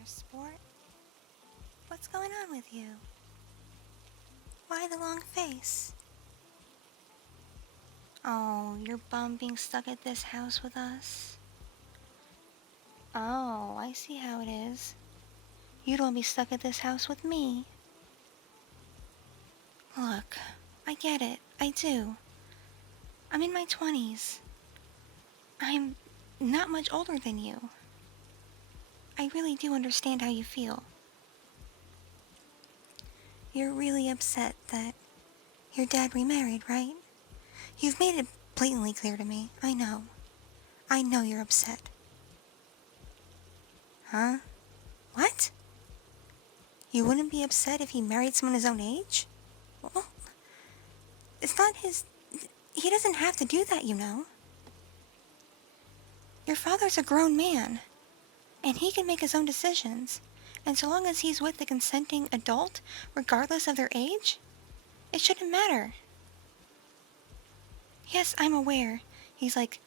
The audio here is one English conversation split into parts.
there, sport. What's going on with you? Why the long face? Oh, you're bummed being stuck at this house with us? Oh, I see how it is. You don't want to be stuck at this house with me. Look, I get it. I do. I'm in my 20s. I'm not much older than you. I really do understand how you feel. You're really upset that your dad remarried, right? You've made it blatantly clear to me. I know. I know you're upset. Huh? What? You wouldn't be upset if he married someone his own age? Well, it's not his... He doesn't have to do that, you know. Your father's a grown man, and he can make his own decisions. And so long as he's with the consenting adult, regardless of their age, it shouldn't matter. Yes, I'm aware. He's like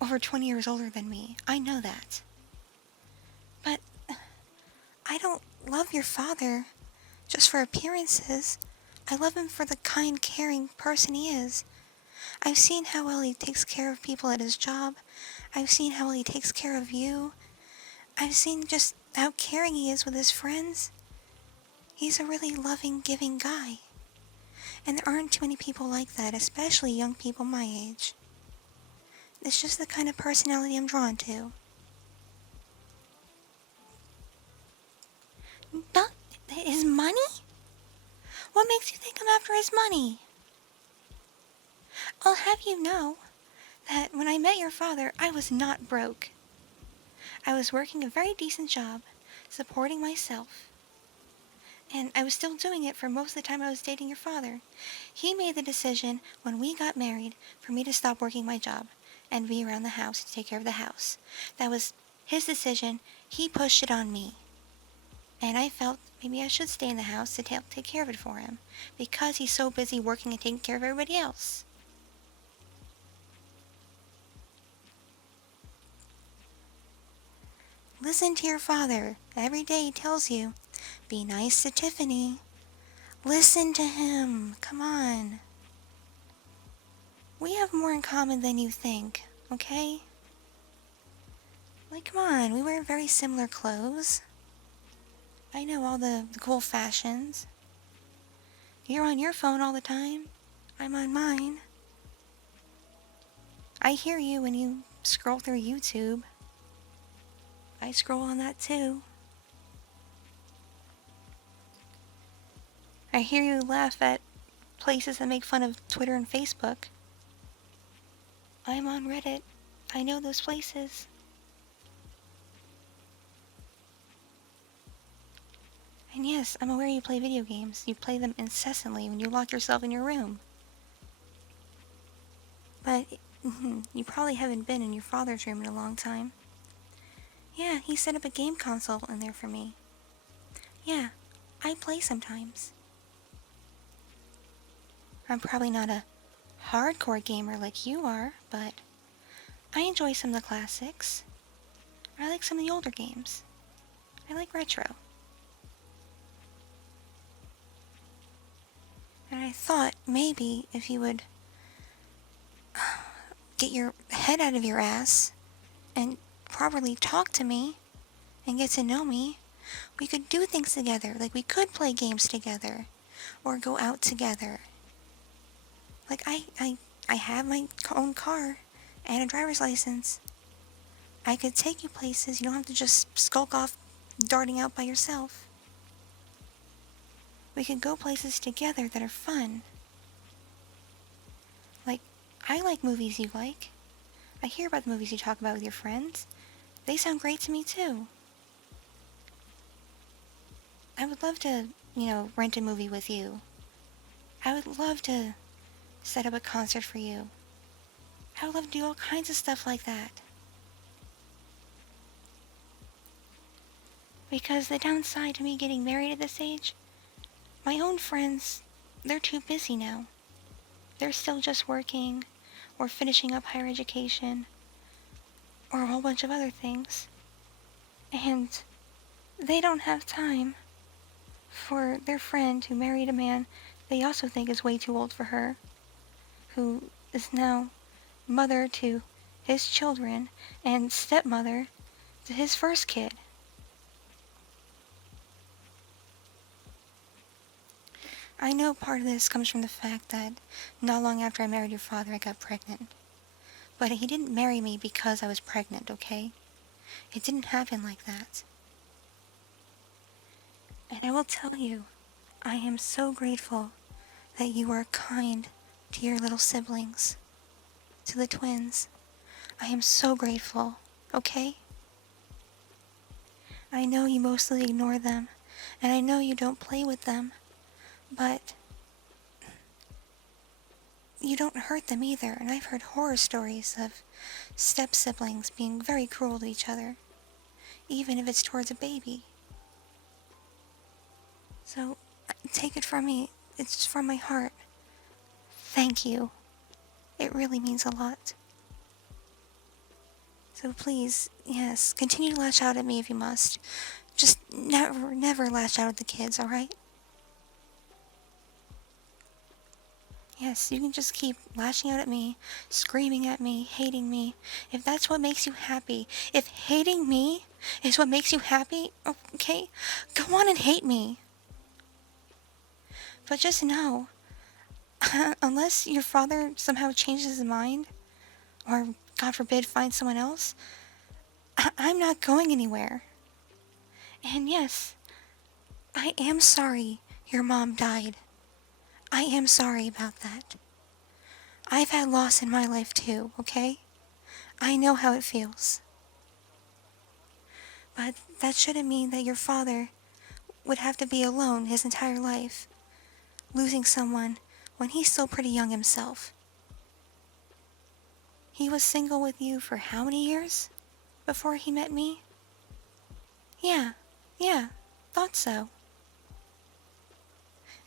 over 20 years older than me. I know that. But I don't love your father just for appearances. I love him for the kind, caring person he is. I've seen how well he takes care of people at his job. I've seen how well he takes care of you. I've seen just how caring he is with his friends. He's a really loving, giving guy. And there aren't too many people like that, especially young people my age. It's just the kind of personality I'm drawn to. But his money? What makes you think I'm after his money? I'll have you know that when I met your father, I was not broke. I was working a very decent job, supporting myself. And I was still doing it for most of the time I was dating your father. He made the decision when we got married for me to stop working my job and be around the house to take care of the house. That was his decision. He pushed it on me. And I felt maybe I should stay in the house to take care of it for him, because he's so busy working and taking care of everybody else. Listen to your father. Every day he tells you, be nice to Tiffany. Listen to him. Come on. We have more in common than you think, okay? Like, come on, we wear very similar clothes. I know all the cool fashions. You're on your phone all the time. I'm on mine. I hear you when you scroll through YouTube. I scroll on that too. I hear you laugh at places that make fun of Twitter and Facebook. I'm on Reddit. I know those places. And yes, I'm aware you play video games. You play them incessantly when you lock yourself in your room. But you probably haven't been in your father's room in a long time. Yeah, he set up a game console in there for me. Yeah, I play sometimes. I'm probably not a hardcore gamer like you are, but I enjoy some of the classics. I like some of the older games. I like retro. And I thought maybe if you would get your head out of your ass and properly talk to me and get to know me, we could do things together. Like, we could play games together or go out together. Like, I have my own car and a driver's license. I could take you places. You don't have to just skulk off darting out by yourself. We could go places together that are fun. Like, I like movies you like. I hear about the movies you talk about with your friends. They sound great to me too. I would love to, rent a movie with you. I would love to set up a concert for you. I would love to do all kinds of stuff like that. Because the downside to me getting married at this age, my own friends, they're too busy now. They're still just working, or finishing up higher education, or a whole bunch of other things. And they don't have time for their friend who married a man they also think is way too old for her, who is now mother to his children and stepmother to his first kid. I know part of this comes from the fact that not long after I married your father, I got pregnant. But he didn't marry me because I was pregnant, okay? It didn't happen like that. And I will tell you, I am so grateful that you are kind to your little siblings, to the twins. I am so grateful, okay? I know you mostly ignore them, and I know you don't play with them, but you don't hurt them either, and I've heard horror stories of step-siblings being very cruel to each other, even if it's towards a baby. So, take it from me, it's from my heart. Thank you. It really means a lot. So please, yes, continue to lash out at me if you must. Just never, never lash out at the kids, alright? Yes, you can just keep lashing out at me, screaming at me, hating me. If that's what makes you happy, if hating me is what makes you happy, okay, go on and hate me. But just know, unless your father somehow changes his mind, or God forbid finds someone else, I'm not going anywhere. And yes, I am sorry your mom died. I am sorry about that. I've had loss in my life too, okay? I know how it feels. But that shouldn't mean that your father would have to be alone his entire life, losing someone when he's still pretty young himself. He was single with you for how many years before he met me? Yeah, thought so.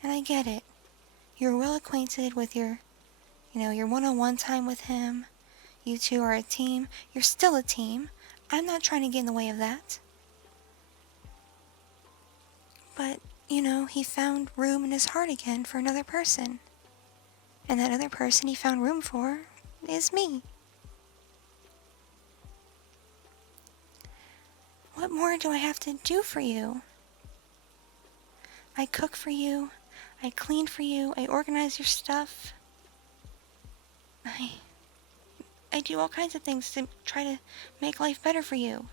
And I get it. You're well acquainted with your one-on-one time with him. You two are a team. You're still a team. I'm not trying to get in the way of that. But, he found room in his heart again for another person. And that other person he found room for is me. What more do I have to do for you? I cook for you. I clean for you. I organize your stuff. I do all kinds of things to try to make life better for you.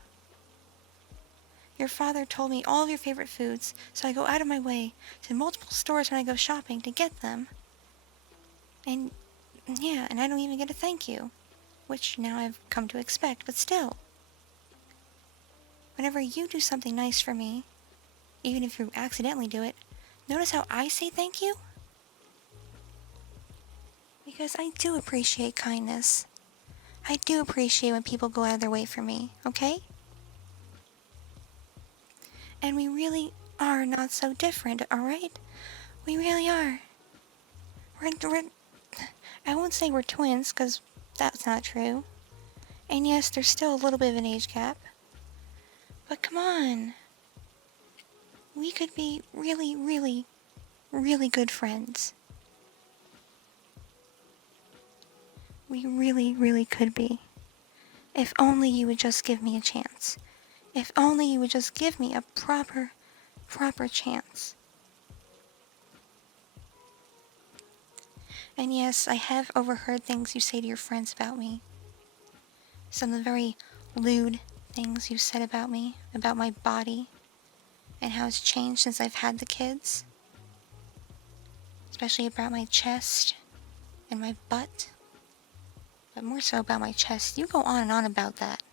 Your father told me all of your favorite foods, so I go out of my way to multiple stores when I go shopping to get them. And I don't even get a thank you, which now I've come to expect, but still. Whenever you do something nice for me, even if you accidentally do it, notice how I say thank you? Because I do appreciate kindness. I do appreciate when people go out of their way for me, okay? And we really are not so different, alright? We really are. I won't say we're twins, because that's not true. And yes, there's still a little bit of an age gap. But come on. We could be really, really, really good friends. We really, really could be. If only you would just give me a chance. If only you would just give me a proper chance. And yes, I have overheard things you say to your friends about me. Some of the very lewd things you said about me, about my body, and how it's changed since I've had the kids. Especially about my chest and my butt. But more so about my chest. You go on and on about that.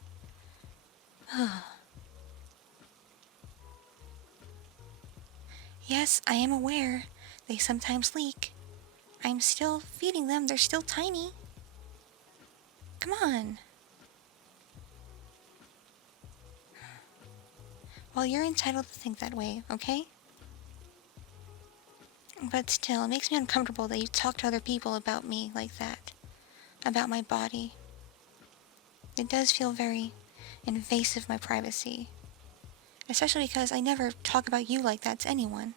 Yes, I am aware they sometimes leak. I'm still feeding them. They're still tiny. Come on. Well, you're entitled to think that way, okay? But still, it makes me uncomfortable that you talk to other people about me like that. About my body. It does feel very invasive of my privacy. Especially because I never talk about you like that to anyone.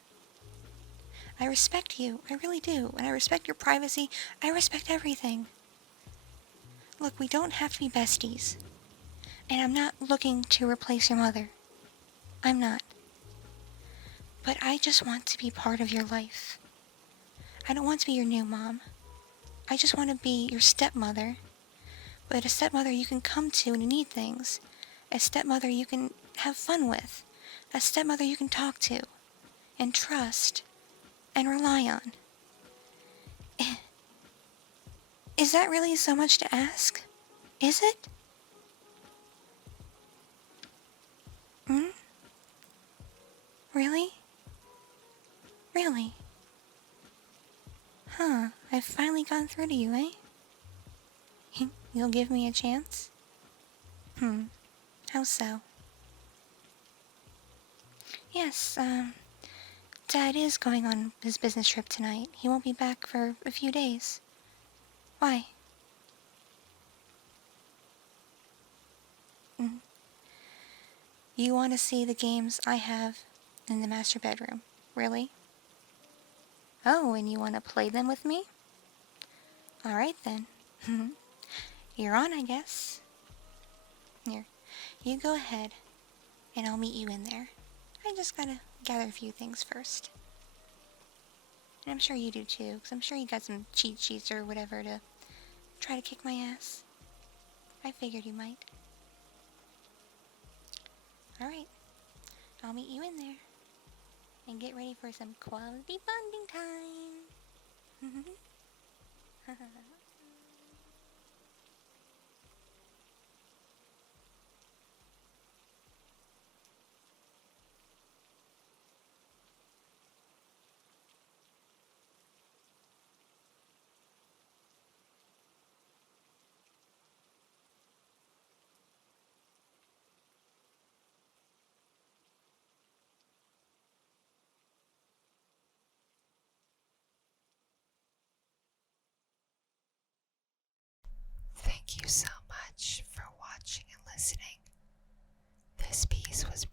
I respect you, I really do, and I respect your privacy. I respect everything. Look, we don't have to be besties. And I'm not looking to replace your mother. I'm not. But I just want to be part of your life. I don't want to be your new mom. I just want to be your stepmother. But a stepmother you can come to when you need things. A stepmother you can have fun with. A stepmother you can talk to. And trust. And rely on. Is that really so much to ask? Is it? Hmm? Really? Really? Huh, I've finally gone through to you, eh? You'll give me a chance? How so? Yes, Dad is going on his business trip tonight. He won't be back for a few days. Why? Mm. You want to see the games I have in the master bedroom? Really? Oh, and you want to play them with me? Alright then. You're on, I guess. Here, you go ahead, and I'll meet you in there. I just gotta gather a few things first. And I'm sure you do too, because I'm sure you got some cheat sheets or whatever to try to kick my ass. I figured you might. Alright, I'll meet you in there. And get ready for some quality bonding time. Thank you so much for watching and listening. This piece was